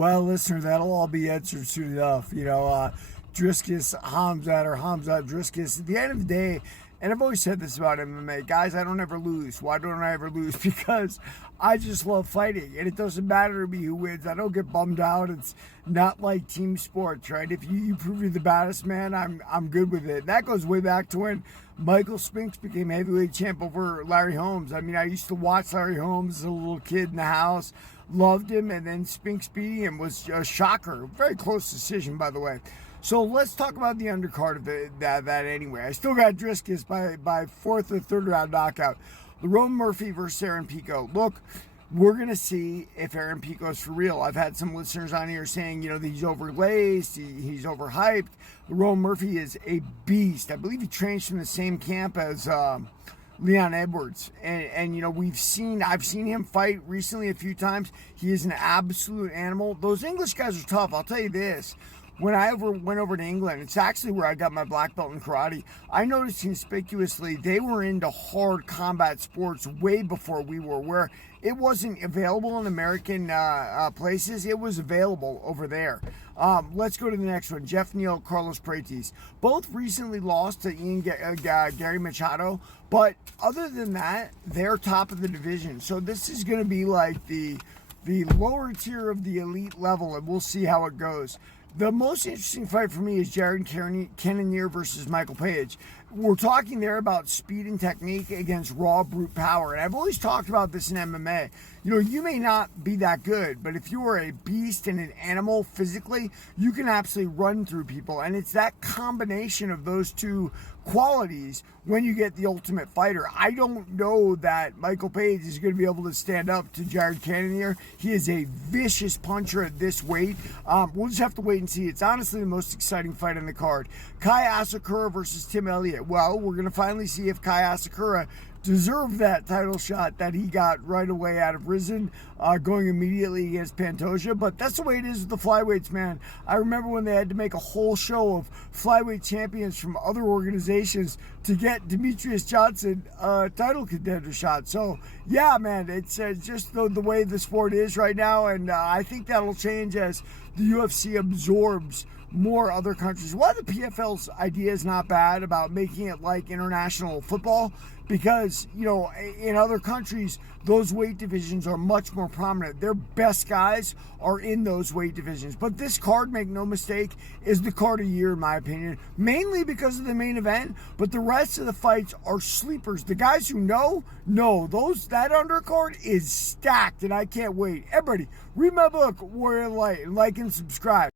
Well, listener, that'll all be answered soon enough. Driscus, Hamzat, or Hamzat Driscus. At the end of the day, and I've always said this about MMA, guys, I don't ever lose. Why don't I ever lose? Because I just love fighting, and it doesn't matter to me who wins. I don't get bummed out. It's not like team sports, right? If you prove you're the baddest man, I'm good with it. And that goes way back to when Michael Spinks became heavyweight champ over Larry Holmes. I mean, I used to watch Larry Holmes as a little kid in the house, loved him, and then Spinks beating him was a shocker. Very close decision, by the way. So let's talk about the undercard of that anyway. I still got Driscus by fourth or third round knockout. Lerone Murphy versus Aaron Pico. Look, we're going to see if Aaron Pico is for real. I've had some listeners on here saying, that he's overlaced, he's overhyped. Lerone Murphy is a beast. I believe he trains from the same camp as Leon Edwards. And I've seen him fight recently a few times. He is an absolute animal. Those English guys are tough. I'll tell you this. When I went over to England, it's actually where I got my black belt in karate. I noticed conspicuously they were into hard combat sports way before we were, where it wasn't available in American places. It was available over there. Let's go to the next one. Jeff Neal, Carlos Prates. Both recently lost to Gary Machado, but other than that, they're top of the division. So this is going to be like the lower tier of the elite level, and we'll see how it goes. The most interesting fight for me is Jared Cannonier versus Michael Page. We're talking there about speed and technique against raw brute power. And I've always talked about this in MMA. You may not be that good, but if you are a beast and an animal physically, you can absolutely run through people. And it's that combination of those two qualities when you get the ultimate fighter. I don't know that Michael Page is going to be able to stand up to Jared Cannonier. He is a vicious puncher at this weight. We'll just have to wait and see. It's honestly the most exciting fight on the card. Kai Asakura versus Tim Elliott. Well, we're going to finally see if Kai Asakura deserved that title shot that he got right away out of Rizin, going immediately against Pantoja. But that's the way it is with the flyweights, man. I remember when they had to make a whole show of flyweight champions from other organizations to get Demetrius Johnson a title contender shot. So, yeah, man, it's just the way the sport is right now, and I think that'll change as the UFC absorbs more other countries. One of the PFL's idea is not bad about making it like international football, because in other countries those weight divisions are much more prominent. Their best guys are in those weight divisions. But this card, make no mistake, is the card of the year in my opinion, mainly because of the main event, but the rest of the fights are sleepers. The guys who know that undercard is stacked, and I can't wait. Everybody, read my book, Warrior Light, and like and subscribe.